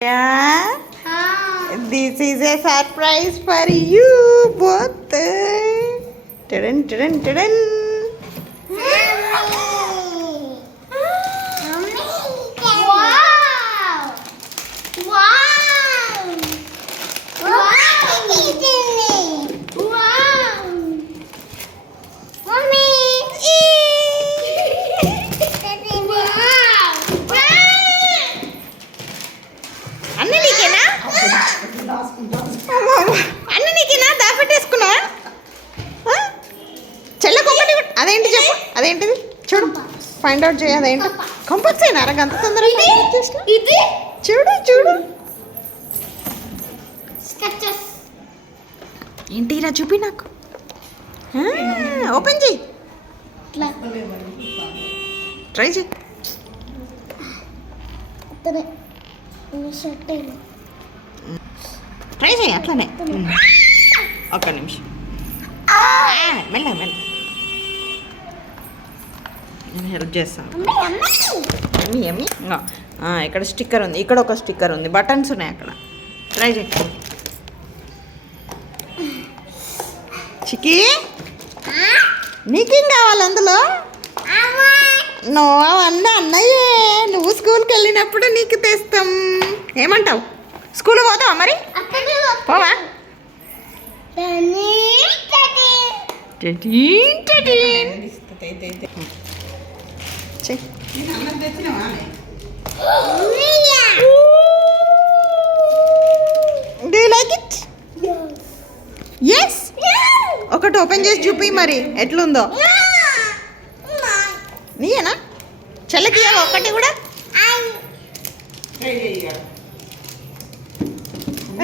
Yeah, this is a surprise for you both. Tadam, tadam, tadam. Wow! Wow! Wow! Mommy! అన్న నీకేనా అన్న నీకేనా దాపెట్టేసుకున్నావా చెల్లకొకటి అదేంటి చెప్పు అదేంటిది చూడు ఫైండ్ అవుట్ చేయ అదేంటి కంపల్స్ అయినారా అంత తొందరగా ఇది చూడు చూడు స్కెచెస్ ఏంటి ఇలా చూపి నాకు ఓపెన్ చేయి ట్రై చేయి ట్రై చేయి అట్లనే ఒక్క నిమిషం మెల్ల మెల్ల నేను హెల్ప్ చేస్తాను ఎమ్మి ఎమ్మి ఇక్కడ స్టిక్కర్ ఉంది ఇక్కడ ఒక స్టిక్కర్ ఉంది బటన్స్ ఉన్నాయి అక్కడ ట్రై చేయి చికి నీకేం కావాలి అందులో నువ్వు అవన్నీ అన్నయ్యే నువ్వు స్కూల్కి వెళ్ళినప్పుడు నీకు తెస్తాం ఏమంటావు స్కూల్ పోతావా మరి పోవా డూ లైక్ ఇట్ ఎస్ ఒకటి ఓపెన్ చేసి చూపి మరి ఎట్లుందో నీయేనా చెల్లకి ఒక్కటి కూడా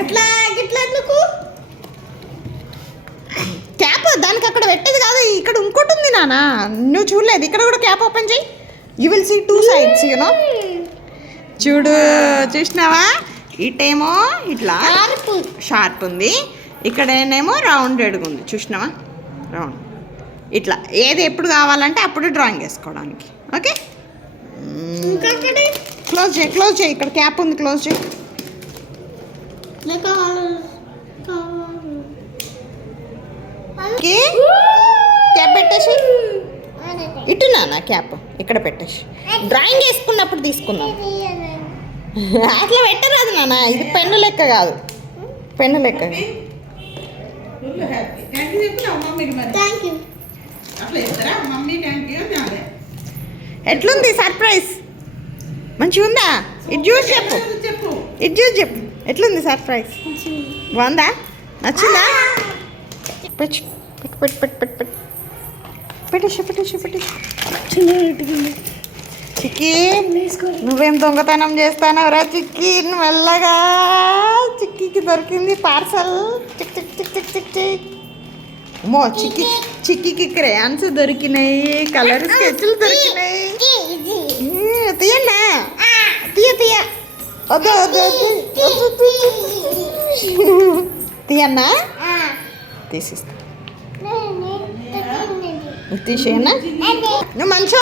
అట్లా గిట్లా ఎందుకు క్యాప్ దానికి అక్కడ పెట్టేది కాదు ఇక్కడ ఇంకోటి ఉంది నానా నువ్వు చూడలేదు ఇక్కడ కూడా క్యాప్ ఓపెన్ చేయి you will see two sides you know చూడు చూసినావా ఇటేమో ఇట్లా షార్ప్ ఉంది ఇక్కడేమో రౌండెడ్గా ఉంది చూసినావా రౌండ్ ఇట్లా ఏది ఎప్పుడు కావాలంటే అప్పుడు డ్రాయింగ్ వేసుకోవడానికి ఓకే క్లోజ్ చేయి ఇక్కడ క్యాప్ ఉంది క్లోజ్ చేయి క్యాప్ పెట్టేసి ఇటు నాన్న క్యాప్ ఇక్కడ పెట్టేసి డ్రాయింగ్ వేసుకున్నప్పుడు తీసుకున్నాం అట్లా పెట్టరాదు నాన్న ఇది పెన్ను లెక్క కాదు పెన్ను లెక్క ఎట్లుంది సర్ప్రైజ్ మంచిగా ఉందా ఇటు చూసి చెప్పు ఇటు చూసి చెప్పు ఎట్లుంది సర్ప్రైజ్ బాగుందా నచ్చిందా పెట్టు పెట్టు పెట్టు పెట్టు పెట్టు పెట్టేసి పెట్టేసి పెట్టేసి చిక్కి నువ్వేం దొంగతనం చేస్తానవరా చిక్కి మెల్లగా చిక్కికి దొరికింది పార్సల్ చిక్ చిక్ చిక్ చిక్ చిక్ చిక్ అమ్మో చిక్కికి క్రేయాన్స్ దొరికినాయి కలర్ స్కెచ్లు దొరికినాయి తీయన్నా తీయ వద్దు వద్దు వద్దు తీయన్నా తీసిస్తా తీసేయన్నా నువ్వు మంచిగా